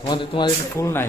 তোমাদের তোমাদের ফুল নাই।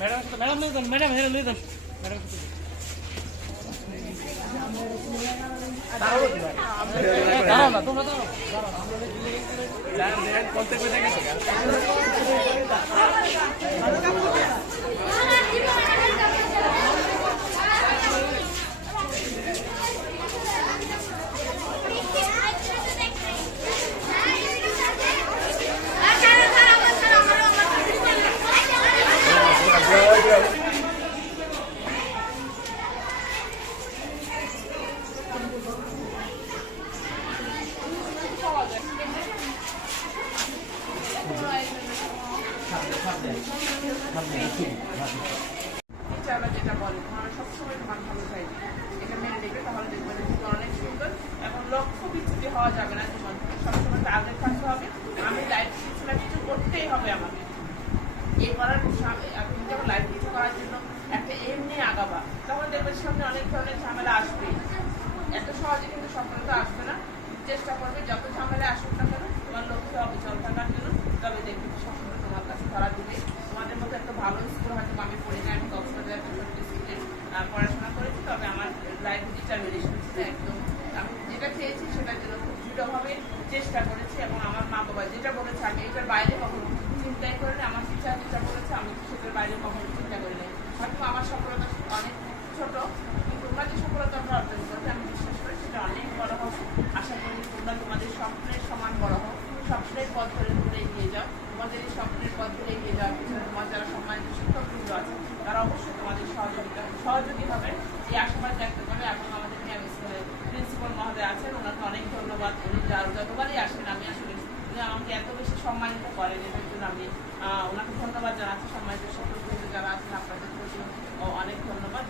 Madam madam madam madam madam দাঁড়াও না তোমরা দাঁড়াও টিচাররা যেটা বলে তোমার সবসময় তোমার ভালো চাই এটা মেনে তাহলে দেখবে যে তুমি অনেক সুন্দর এবং লক্ষ্য বিচ্ছুতি হওয়া যাবে না তোমার সবসময় টার্গেট থাকতে হবে আমি লাইফ কিছু না কিছু করতেই হবে আমাকে এই করার আপনি যখন লাইফ করার জন্য একটা এম নিয়ে আগাবা, তখন দেখবে সামনে অনেক ধরনের ঝামেলা আসবে। এত সহজে কিন্তু সফলতা আসবে না। চেষ্টা করবে, যত ঝামেলা আসুক না কেন, তোমার লক্ষ্যে, অবিচল থাকার জন্য তবে দেখবে সফলতা তোমার কাছে ধরা দিবে। তোমাদের মতো একটা ভালো স্কুল হয়তো আমি পড়ি না আমি কক্সবাজার স্কুলে পড়াশোনা করেছি, তবে আমার লাইফ ডিটারমিনেশন ছিল একদম। আমি যেটা চেয়েছি সেটার জন্য খুব চেষ্টা করেছি এবং আমার মা বাবা যেটা বলেছে আমি এটার বাইরে কখনো চিন্তাই করে না আমার টিচার যেটা বলেছে আমি সেটার বাইরে কখনো চিন্তা করি নাই হয়তো আমার সফলতা অনেক ছোট, কিন্তু তোমরা যে অর্জন করেছে আমি বিশ্বাস করি সেটা অনেক বড় হবে আশা করি তোমরা তোমাদের স্বপ্নের সমান বড় হোক। স্বপ্নের পথ ধরে তোমরা এগিয়ে যাও। তোমাদের এই স্বপ্নের পথ ধরে এগিয়ে যাওয়ার পিছনে তোমার যারা সম্মানিত শিক্ষকবৃন্দ আছে, তারা অবশ্যই তোমাদের সহযোগিতা, সহযোগী হবে। এই আশাবাদ ব্যক্ত করে এবং আমাদের ক্যাম্প স্কুলের প্রিন্সিপাল মহোদয় আছেন, ওনাকে অনেক ধন্যবাদ। উনি যতবারই আসেন, আমি আসলে আমাকে এত সম্মানিত করেন। এটার জন্য আমি ওনাকে ধন্যবাদ জানাচ্ছি। সম্মানিত সকল যারা আছেন, আপনাদের প্রতি অনেক ধন্যবাদ।